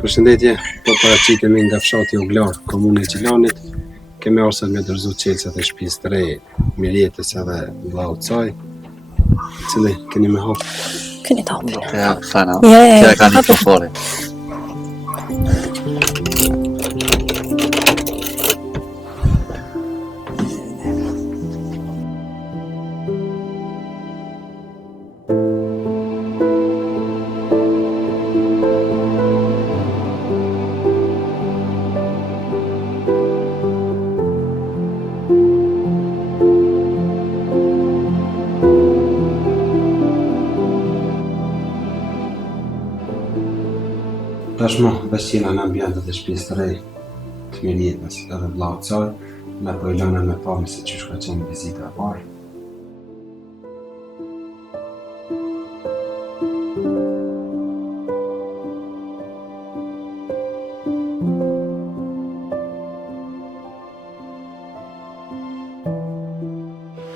Përshëndetje, po paraqitemi nga fshati Uglar, komuna e Gjilanit. Kemi ardhur me dorëzu çelësat e shtëpisë të re, Mirjetës edhe vllaut saj. Cili keni me hap? Keni të hapin. Ja, fana. Ja, Ja, ka një fofore. Tashmë veç jena në ambientet e shtëpisë të re të Mirjetës edhe vllaut saj, me po i lëna me pami se çish ka qenë vizita e parë.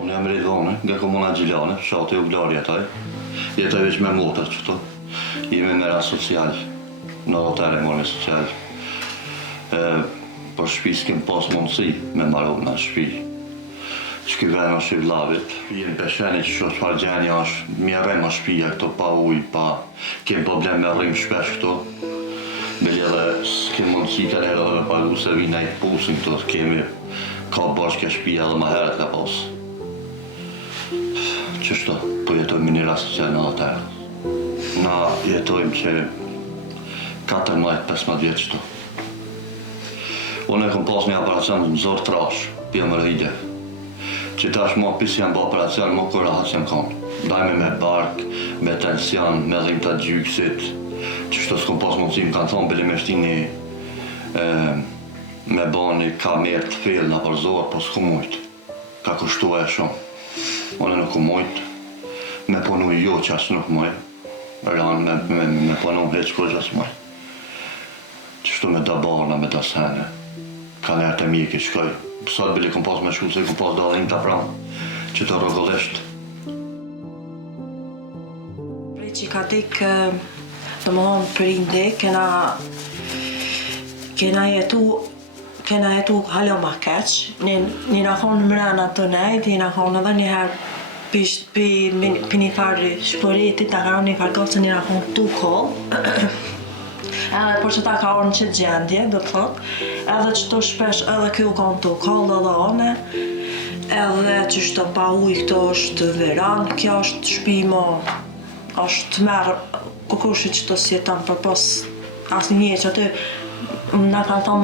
Unë jam Ridvani, nga komuna e Gjilanit, fshati Uglar jetoj. Jetoj veç me motër qëto. Jemi me rast social, në hotel e morë social. Për shtëpi s'kem pas mundësi me marrë në shtëpi. Që ky vend është i vllavit. Jemi pesheni që çfarë çfarë gjendje është, mi arrem shtëpia këto pa ujë, pa kem problem me rrim shpesh këto. Me lidhe s'kem mundësi të lehë edhe me pagu se vina i pusin këto, kemi ka bashkë shtëpia edhe më herët ka pas. Qështu, po jetojmë një rast social në hotel. Na jetojmë që 14-15 vjetë qëtu. Unë e kom pas një operacion në zorë trash, pjemërhide. Që tash mua pisi janë bë operacion, më kur rahat jam kanë. Dajme me bark, me tension, me dhim të gjyksit. Qështu s'kom pas mundësi, më kanë thonë bile me shtini me bani kamerë të fillë në për zorë, po s'kom mujtë. Ka kushtu e shumë. Unë nuk mujt, me punu jo që asë nuk mujt, ranë me punu veç kur që asë mujt. Qështu me da barna, me da sene, ka njerë të mjeki shkoj. Sot bili kom pas me shku se kom pas da dhim të pranë, që të rrugëllisht. Prej që ka dikë, të më thonë për indi, kena jetu halo ma keq, një na konë mrena të nejt, një na konë edhe njëherë për një farë shpëritit, ta ka një farë gocë, një na konë tu kollë. Edhe për që ta ka orë në qëtë gjendje, do të thotë, edhe që të shpesh edhe kjo konë tu kollë edhe one, edhe që shto pa ujë këto është veran, kjo është shpimo, është merë kukushit që të sjetan për pos asë një që aty, na kanë thonë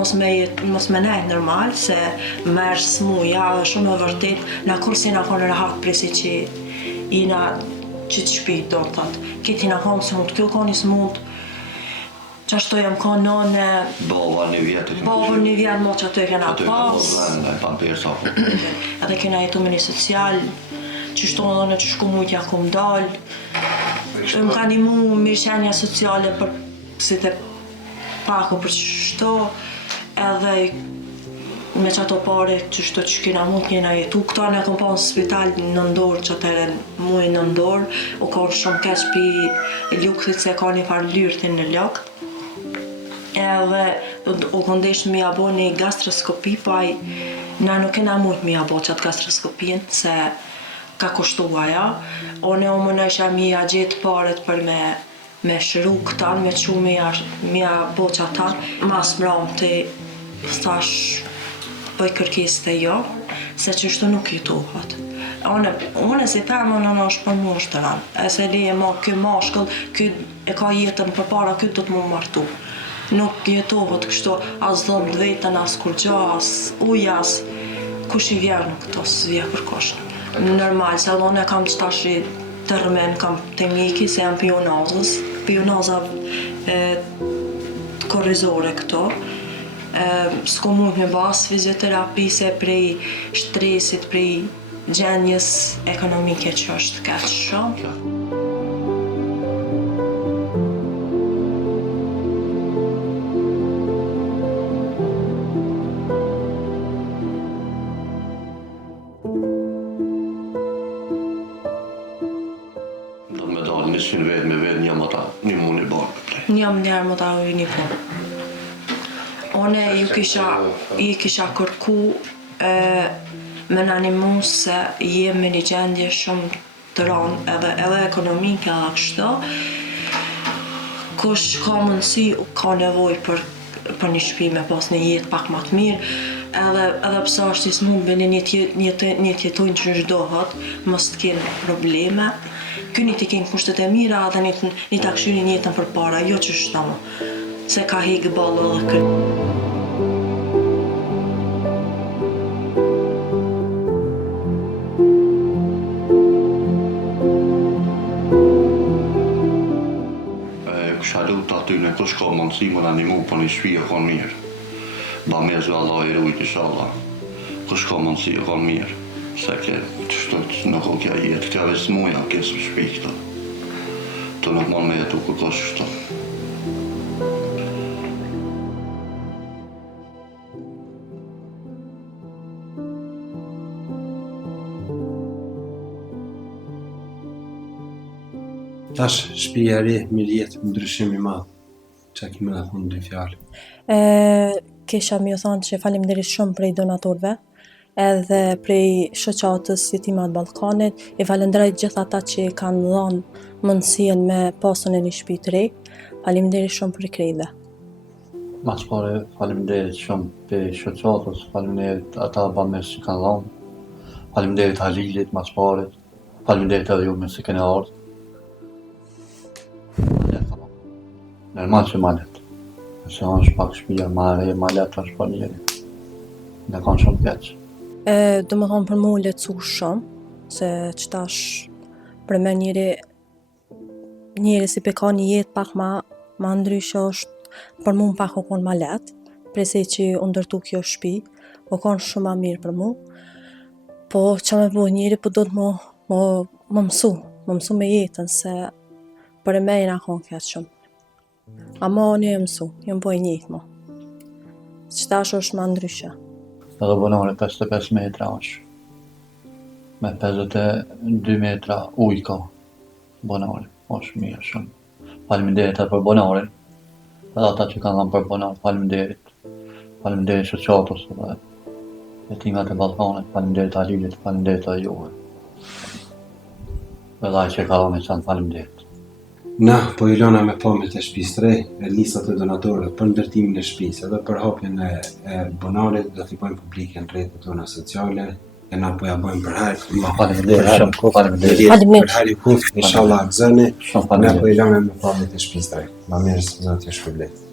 mos me nejtë normal, se merë smuja dhe shumë e vërtet, na kur si na konë rahat presi që ina që të shpit, do të thotë. Kiti na konë smut, kjo konë i smut, që ashtu jam konë nëne... Bova një vjetë. Bova një vjetë mo që aty e kena pas. Edhe kena jetu me një social, që shtu në dhënë që shku mujtja ku më dalë. Më ka një mu mirëqenja sociale për si të paku për qështo, edhe me që ato pare qështo që kena mund kena jetu. Këta ne kom pa në spital në ndorë që atëre mujë në ndorë, u konë shumë keq për ljukëtit se ka një farë lyrëtin në ljakët. Edhe u këndesh me ja bo një gastroskopi, pa na nuk kena mujt me ja bo qatë gastroskopin, se ka kushtu aja. One o më nësha mi ja gjetë paret për me shëru këtan, me që mi ja bo qatan. Mas mram të thash bëj kërkes të jo, se që shtu nuk jetohat. Une si femën në është për mu është të ranë, e se leje ma kjo mashkull, kjo e ka jetën për para, kjo do të mu martu. Nuk jetohet kështu as dhëmë vetën, as kur gja, as uja, as kush i vjerë në këto, s'vje kërkosh. Normal, se edhe kam që tash të rëmen, kam të mjeki, se jam pionazës, pionaza korrizore këto. S'ko mund me bas fizioterapi, se prej shtresit, prej gjendjes ekonomike që është keq shumë. nishin vetë me vetë një mëta, një mund i barë. Njëm njerë më ta ujni po. One ju kisha kërku me në animu se jemi një gjendje shumë të ranë edhe ekonomike edhe kështu. Kush ka mundësi ka nevoj për një shtëpi me pas një jetë pak më të mirë, edhe pse është i smundë një tjetojnë që çdohet, mos të kenë probleme. Kyni t'i kenë kushtet e mira edhe një ta këshyrin jetën për para, jo që shtama, se ka hekë balë edhe këtë. Kësha lutë aty në kush ka mundësi më në animu për një shpi e konë mirë. Ba me zë Allah i rujt isha Allah. Kush ka mundësi e konë mirë. Se ke të shtët nuk o kja jetë, kja vesë muja kesë më shpi këta. Të nuk mon me jetu kërkosh shto. Tash, shtëpia e re, mirë jetë, ndryshim i madh. Çka kemi na thonë dy fjalë? Kisha mi u thonë që faleminderit shumë prej donatorëve, edhe prej shoqatës Jetimat Ballkanit, i falenderoj gjithë ata që kanë dhënë mundësinë me pasën e një shtëpi të re. Faleminderit shumë për krejve. Mas pare, faleminderit shumë për shoqatës, faleminderit ata bames që kanë dhënë, faleminderit Halilit, mas pare, faleminderit edhe ju me se keni ardhur. Normal që malet, se është pak shtëpia ma re, malet është për njeri. Ne kanë shumë keq. Do më thonë për mu lecu shumë, se që tash për me njeri si pe ka një jetë pak ma ndryshe është për mu pak o konë ma letë, prese që u ndërtu kjo shtëpi, o konë shumë ma mirë për mu, po që me bu njeri po do të më mësu me jetën, se për e me i nga konë keq shumë. Ama një e mësu, jëmë boj njëjtë mo. Qëtash është ma ndryshe. Edhe bonore 55 metra është. Me 52 metra ujë ka bonore. është mirë shumë. Faleminderit edhe për bonorin. Edhe ata që kanë dhënë për bonor, faleminderit. Faleminderit shoqatës edhe Jetimat e Ballkanit, faleminderit Alilit, faleminderit edhe juve. Edhe ai që ka dhënë çan faleminderit. Na, po i lona me pamjet e shtëpisë së re, e listat e donatorëve për ndërtimin e shtëpisë, edhe për hapjen e bonarit, do t'i bëjmë publike në rrjetet tona sociale, e na po ja bëjmë për herë. Faleminderit shumë, faleminderit. Për herë i kuft, inshallah gëzëni, Shumë na po i faleminderit. lona me pamjet e shtëpisë së re. Ma mirë se zoti ju shpërblet.